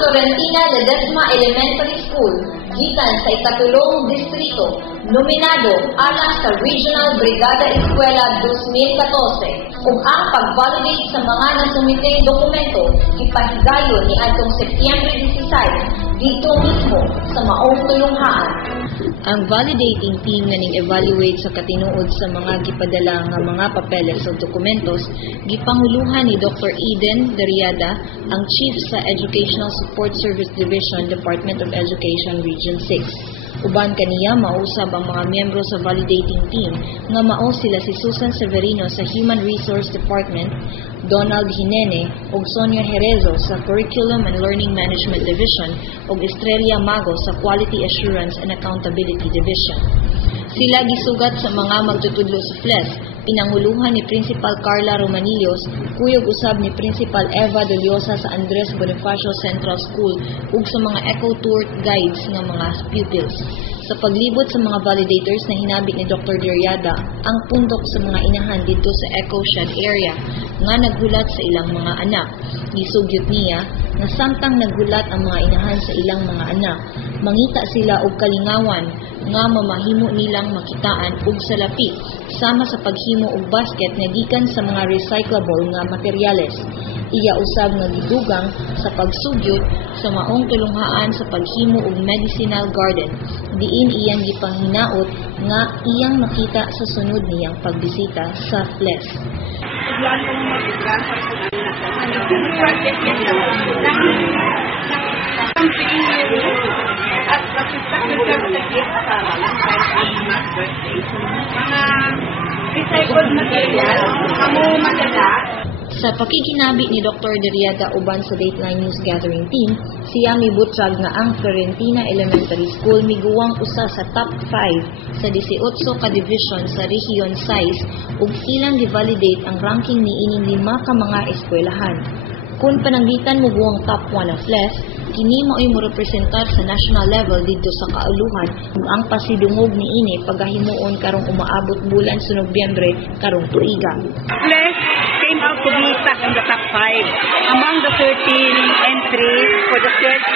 Florentina Ledesma Elementary School, gikan sa ikatulong distrito, nominado alang sa Regional Brigada Eskwela 2014 ug ang pag-validate sa mga nasumiteng dokumento ipahigayon ni atong Setyembre 16 dito mismo sa maong tulunghaan. Ang validating team nga ning-evaluate sa katinuod sa mga gipadala nga mga papeles o dokumentos gipanguluhan ni Dr. Eden Dariada, ang Chief sa Educational Support Service Division, Department of Education, Region 6. Uban kaniya mausab ang mga miyembro sa validating team nga mao sila si Susan Severino sa Human Resource Department, Donald Hinene ug Sonia Herezo sa Curriculum and Learning Management Division ug Estrella Mago sa Quality Assurance and Accountability Division. Sila gisugat sa mga magtutudlo sa FLES, pinanguluhan ni Principal Carla Romanillos, kuyog usab ni Principal Eva Doliosa sa Andres Bonifacio Central School ug sa mga eco-tour guides nga mga pupils. Sa paglibot sa mga validators na hinabit ni Dr. Dariada, ang pundok sa mga inahan dito sa eco-shed area nga naghulat sa ilang mga anak. Gisugyot niya na samtang naghulat ang mga inahan sa ilang mga anak, mangita sila og kalingawan nga mamahimo nilang makitaan og salapi sama sa paghimo og basket nga gikan sa mga recyclable nga materyales. Iya usab nga gidugang sa pagsugyot sa maong tulunghaan sa paghimo og medicinal garden, diin iyang gipanginaot nga iyang makita sa sunod niyang pagbisita sa FLES. Sa pakikinabi ni Dr. Dariada uban sa Dateline News Gathering Team, siya mibutrag nga ang Florentina Elementary School miguwang usa sa top 5 sa 18 ka division sa Region 6 ug ilang gi-validate ang ranking niining 5 ka mga eskwelahan. Kung pananglitan mo buwang top 1 ng FLES, kini mao'y mo representar sa national level dito sa kauluhan ug ang pasidungog niini pagahimuon karong umaabot bulan sa Nobyembre karong tuiga. FLES came out to be stuck in the top 5 among the 13 entries for the search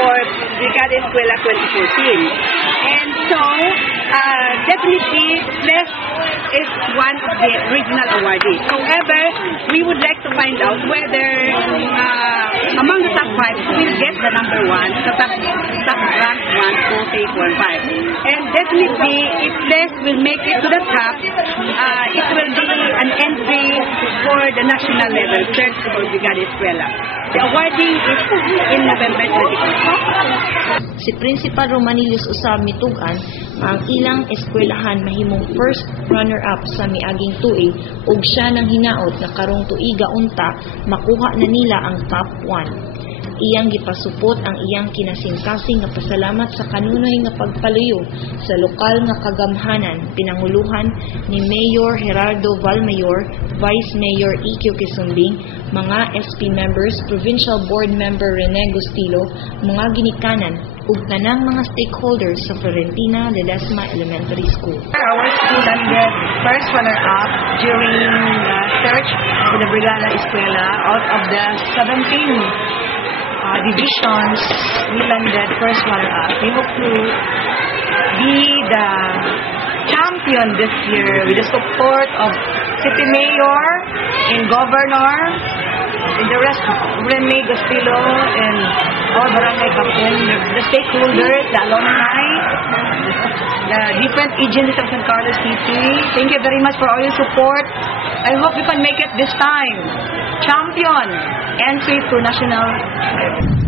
for Brigada Eskwela 2014. And so, definitely, FLES is one of the regional awardees. However, we would like to find out whether among the top 5, we will get the number 1, the top ranked 1 to take 1-5. And definitely, if FLES will make it to the top, it will be an entry for the national level search for Brigada Eskwela. The awarding is in November 24. Si Principal Romanillos usab mitugan nga ang ilang eskwelahan mahimong first runner-up sa miaging tuig ug siya nang hinaot na karong tuiga unta makuha na nila ang top 1. Iyang gipasupot ang iyang kinasingkasing nga pasalamat sa kanunoy nga pagpaluyo sa lokal nga kagamhanan, pinanguluhan ni Mayor Gerardo Valmayor, Vice Mayor E.Q. Quisumbing, mga SP members, Provincial Board Member Rene Gustilo, mga ginikanan ug tanang mga stakeholders sa Florentina Ledesma Elementary School. Our school landed first runner-up during the search for the Brigada Eskwela. Out of the 17 divisions, we landed first runner-up. We hope to be the champion this year with the support of City Mayor and Governor and the rest, Rene Gustilo and all barangay captain, the stakeholders, the alumni, the different agencies of San Carlos City. Thank you very much for all your support. I hope we can make it this time. Champion, entry to national level.